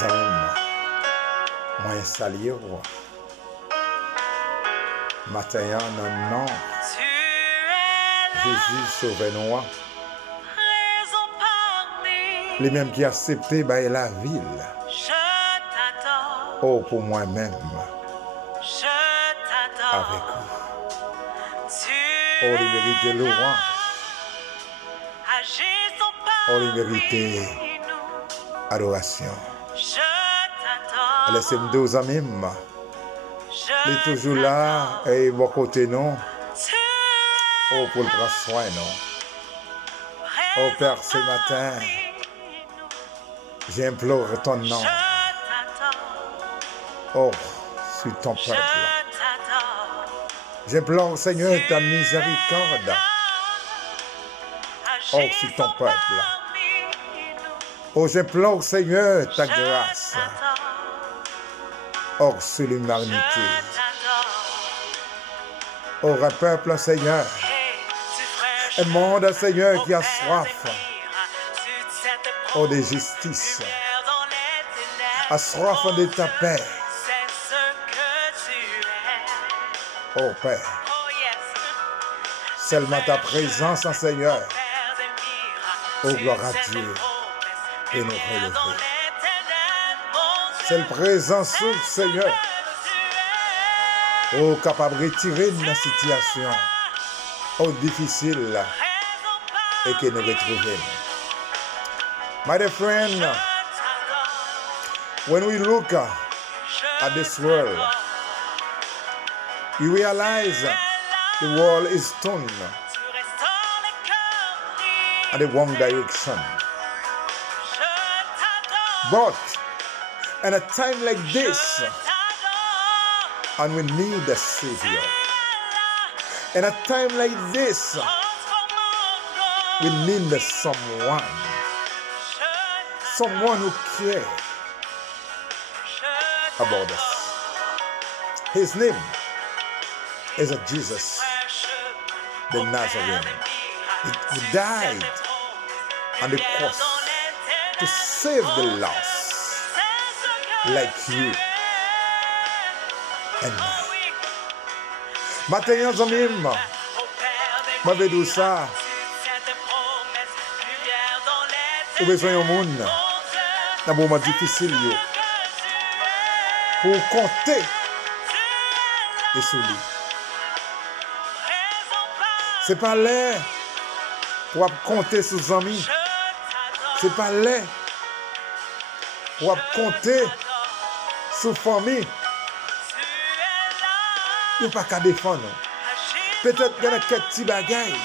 Zamim, moi installé au matin non non Jésus sauve nous. Les mêmes qui accepté bah, la ville. Oh pour moi-même avec vous. Oh les vérités louange. Oh les vérités adoration. Laissez-moi deux amis. Il est toujours là et bon côté non. Oh pour le prendre soin non. Oh Père ce matin. J'implore ton nom. Oh sur ton peuple. J'implore Seigneur ta miséricorde. Oh sur ton peuple. Oh j'implore Seigneur ta grâce. Oh sur l'humanité. Oh un peuple Seigneur. Un monde Seigneur qui a soif. Oh de justice. A soif de ta paix. Oh Père. Seulement ta présence Seigneur. Oh gloire à Dieu. Et nous relever. C'est la présence Seigneur. Oh capable de retirer une situation. Oh difficile. Et que nous retrouvions. My dear friend, when we look at this world, you realize the world is turned in the wrong direction. But in a time like this, and we need a Savior. In a time like this, we need someone who cares about us. His name is Jesus, the Nazarene. He died on the cross to save the lost, like you and me. Matin, amis, je vais dire ça. Vous avez besoin d'un monde. Dans un moment difficile, pour compter et sous lui. Ce n'est pas l'air pour compter sur les amis. Ce n'est pas l'air pour compter sur la famille. Il n'y a pas qu'à défendre. Peut-être qu'il y a quelques petits bagailles.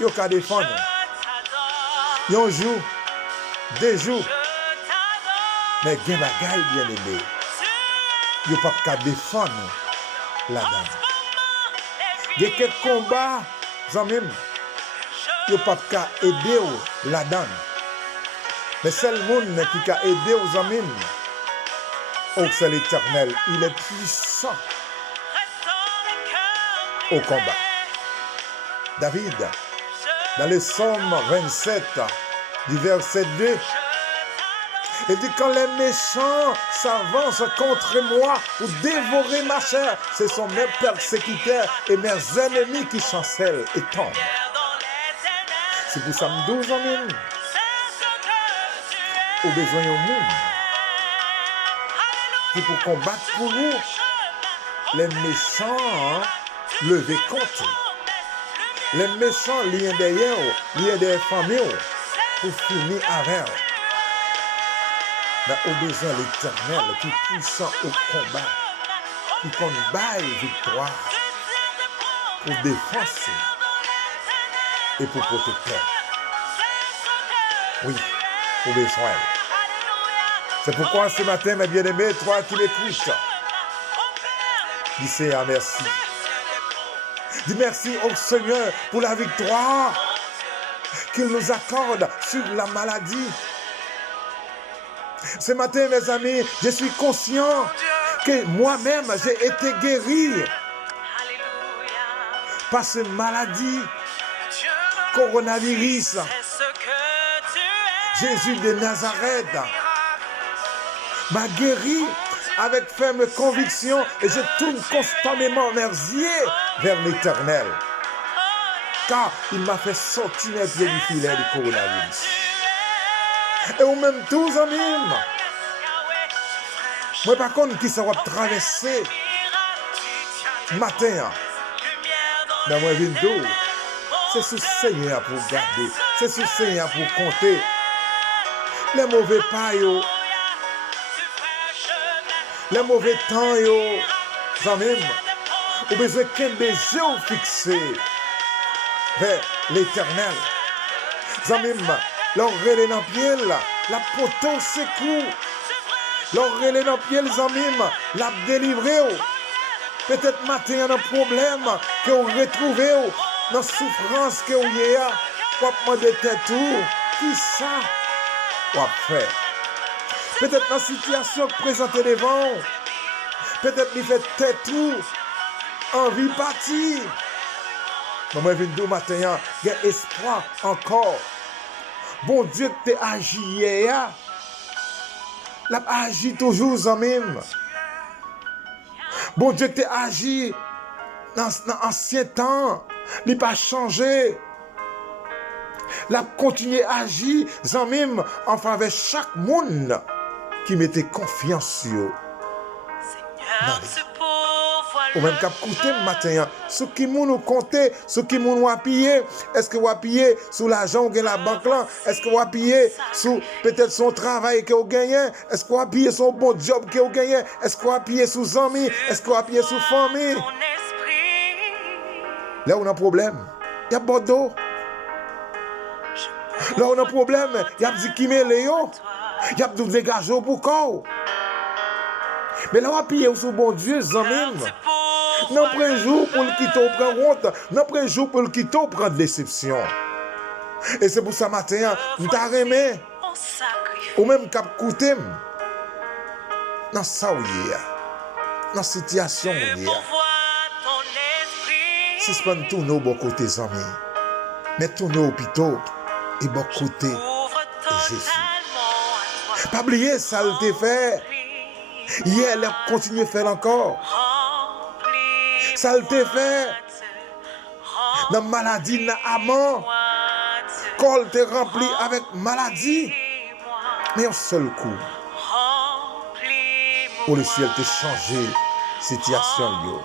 Il n'y a qu'à défendre. Il y a un jour. 2 jours, mais il y a des bagailles bien aimés. Il n'y a pas qu'à défendre la dame. Il y a quelques combats, il n'y a pas qu'à aider la dame. Mais c'est le monde qui a aidé aux amis. Oh, c'est l'Éternel. Il est puissant au combat. David, dans le psaume 27, du verset 2, il dit quand les méchants s'avancent contre moi pour dévorer ma chair, ce sont mes persécuteurs et mes ennemis qui chancellent et tombent. C'est pour ça que 12 ans, au besoin au monde, qui pour combattre pour nous, les méchants levés contre. Les méchants liés derrière, liés des familles, pour finir avec eux. Mais au besoin de l'Éternel qui est puissant au combat, qui combat victoire pour défense et pour protéger. Oui, au besoin. C'est pourquoi ce matin, mes bien-aimés, toi qui m'écoutes, dis Seigneur merci. Dis merci au Seigneur pour la victoire qu'il nous accorde sur la maladie. Ce matin, mes amis, je suis conscient que moi-même, j'ai été guéri par cette maladie, coronavirus. Jésus de Nazareth, m'a guéri avec ferme conviction et je tourne constamment mes yeux vers l'Éternel. Car il m'a fait sortir mes pieds du filet du coronavirus. Et ou même tous amis, moi par contre qui ça va traverser matin, dans mon window, c'est ce Seigneur pour garder, c'est ce Seigneur pour compter. Les mauvais pas yo, les mauvais temps yo, amis, ou besoin qu'un baiser ou fixé vers l'Éternel. Zamim, l'oreille dans pied là, la poteau secoue. L'oreille dans pied zamim, la délivré. Peut-être matin il y a un problème que vous retrouvez dans la souffrance que vous avez. Vous demandez tout. Qui ça? Vous fait. Peut-être dans la situation présentée devant. Peut-être qu'il fait tête tout. Envie partir. Mais moi, je viens de matin, il y a espoir encore. Bon Dieu, tu as agi hier. Il a agi toujours en même. Bon Dieu, tu as agi dans l'ancien temps. Il n'a pas changé. Il a continué à agir en même en faveur de chaque monde qui mettait confiance sur eux. Ou même qu'à côté matin, ce qui nous compter, ce qui nous appuyer, est-ce que vous appuyez sur l'argent que la banque là, est-ce que vous appuyez sur peut-être son travail que vous gagnez, est-ce que vous appuyez sur bon job que vous gagnez, est-ce que vous appuyez sur amis, est-ce que vous appuyez sur famille? Là où on a un problème, il y a Bordeaux. Là où on a un problème, il y a dit qui met Léo, il y a des dégageaux pour quoi. Mais là, on appuie sur bon Dieu, amis. Non, prend jour pour le quitter, on prend honte. Non, prend jour pour le quitter, on prend déception. Et c'est pour ça, matin, nous t'avons aimé. Ou même cap coûté. Dans ça où il y a. Dans la situation où il y a. Suspend tous nos bons côtés, amis. Mais tous nos hôpitaux et bons côtés de Jésus. Pas oublier ça, le t'est fait. Hier, elle a continué à faire encore. Ça a été fait. Dans la maladie, dans l'amant. Quand elle était remplie avec maladie. Mais un seul coup. Pour le ciel te changer situation.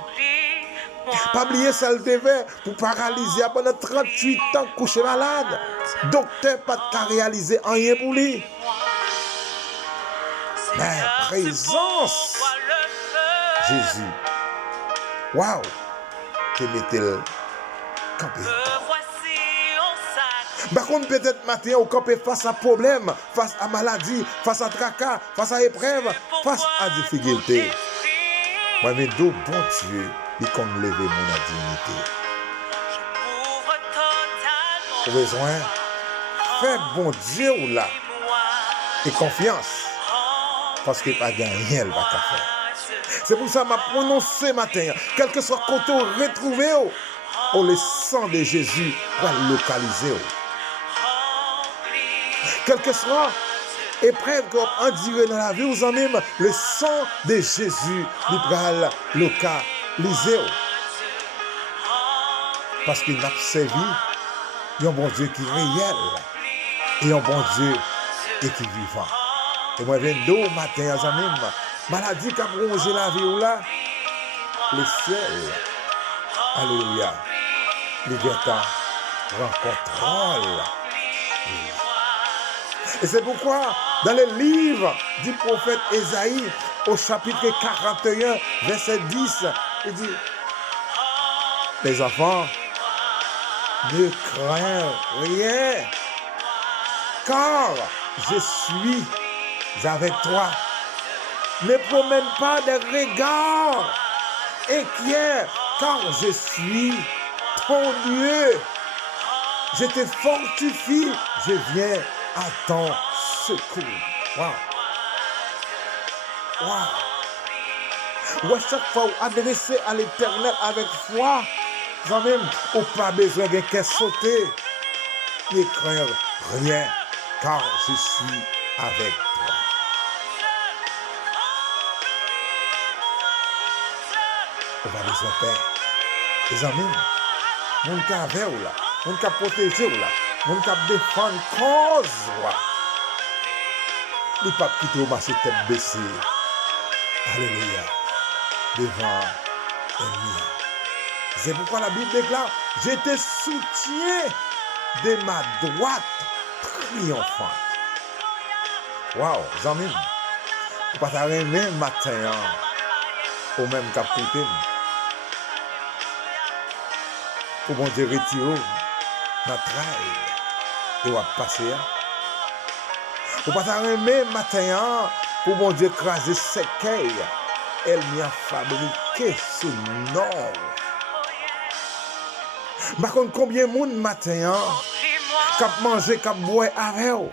Pas oublier ça a été fait pour paralyser pendant 38 ans couché malade. Docteur pas de réaliser rien pour lui. Mais présence Jésus. Waouh! Que met-elle camper? Par contre, peut-être matin, on campe face à problème, face à maladie, face à tracas, face à épreuve, face à difficulté. Moi, mais d'où bon Dieu, il comme lever mon dignité. Au besoin, fais bon Dieu là et confiance. Parce que pas gagner, elle va faire. C'est pour ça que je prononcé matin, quel que soit le côté retrouvé, le sang de Jésus va localiser. Quel que soit épreuve qu'on endure dans la vie, vous en même, le sang de Jésus va localiser. Parce qu'il n'a servi un bon Dieu qui est réel et un bon Dieu et qui est vivant. Et moi, je viens d'eau matin, les amis, maladie qui a rongé la vie, là, le ciel, alléluia, liberté, rencontre. Et c'est pourquoi, dans le livre du prophète Ésaïe, au chapitre 41, verset 10, il dit, les enfants, ne craignez rien, car je suis avec toi. Ne promène pas des regards inquiets, car je suis ton Dieu. Je te fortifie, je viens à ton secours. Wow. Wow. À chaque fois, vous adressez à l'Éternel avec foi, vous n'avez pas besoin de qu'elle sauter. Ne craignez rien, car je suis avec toi. On va besoin de paix. Les amis, mon cas avec ou là, mon cas protégé ou là, mon cas défendre cause ou là. Les papes qui te marché tête baissée. Alléluia. Devant l'ennemi. C'est pourquoi la Bible déclare, je te soutiens de ma droite triomphante. Waouh, amis, vous pas t'arriver matin au même cap côté. Pour bon Dieu retirer notre travail et va passer. Vous pas t'arriver matin pour bon Dieu craser ses cailles. Elle m'y a fabriqué ce nom. Par contre, combien de monde matin cap manger, cap boire avec eux?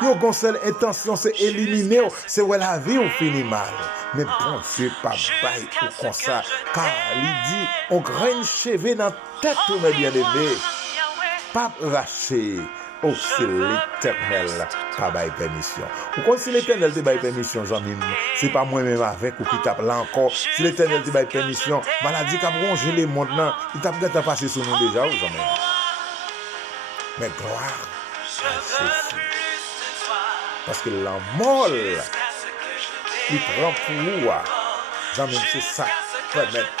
Yo gon seule intention c'est éliminer, c'est où la vie ou finit mal. Mais bon Dieu pas bail ou comme ça, car il dit on graine cheveux dans tête ou mes bien-aimés. Pas racher. Oh, c'est l'Éternel pas bail permission. Ou quand si l'Éternel te bail permission, Jean-Mime, c'est pas moi-même avec ou qui tape là encore. Si l'Éternel te bail permission, maladie qui a rongé les mondes là, il t'a peut-être passé sur nous déjà, Jean-Mime. Mais gloire à Jésus. Parce que la mort, il prend pour nous. Jean-Mime, c'est ça. Permettre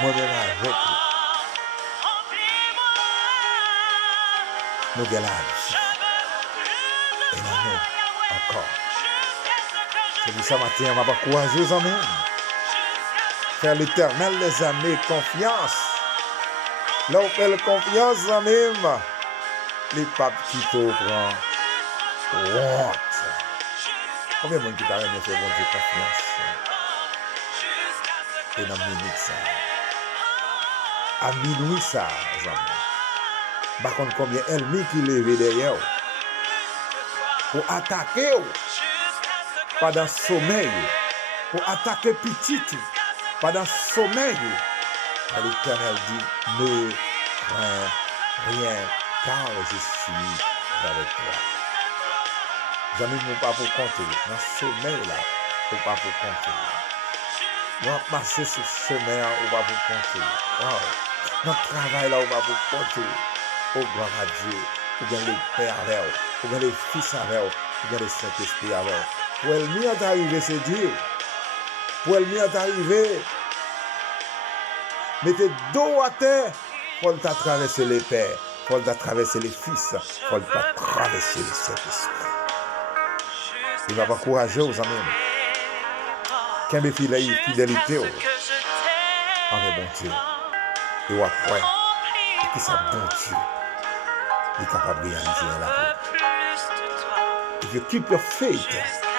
moi-même avec lui. Nous gagnons la vie. Et nous encore. C'est pour ça matin, on va pas courager les amis. Faire l'Éternel, les amis, confiance. Là, on fait la confiance, les amis. Les papes qui te prennent. What? Combien de monde qui t'a aimé faire bon Dieu confiance? Et dans la minute ça. À minuit ça, les amis. Par contre, combien d'ennemis qui lèvent derrière pour attaquer pendant sommeil, pour attaquer petit pendant sommeil. L'Éternel dit, ne crains rien, car je suis avec toi. Jamais nous pas pour compter. Dans ce sommeil là, nous pas pour compter. Nous allons passer ce chemin là, on va pour compter. Wow. Notre travail là, on va pour compter. Oh, gloire à Dieu, pour gagner le Père avec vous, pour gagner le Fils avec vous, pour gagner le Saint-Esprit avec vous. Pour le mieux t'arriver, c'est Dieu. Pour le mieux t'arriver, mettez dos à terre, pour t'a traverser les Pères, pour t'a traverser les Fils, pour t'a traverser le Saint-Esprit. Il va pas courager aux amis. Qu'un des fidélité, avec bon Dieu. Et après, et qui ça bon Dieu. Il est capable de réaliser la vie. If you keep your faith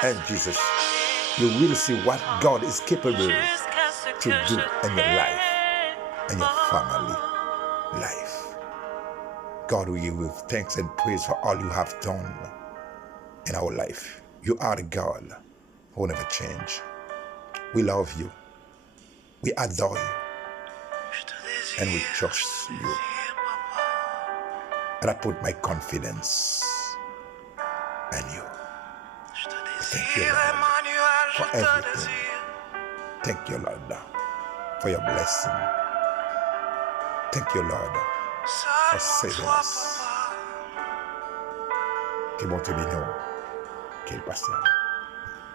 in Jesus, you will see what God is capable to do in your life and your family life. God, we give you thanks and praise for all you have done in our life. You are the God who will never change. We love you. We adore you. And we trust you. And I put my confidence in you. Thank you, Lord, for everything. Thank you, Lord, for your blessing. Thank you, Lord, for saving us. Que bon te bénisse, qu'il passe.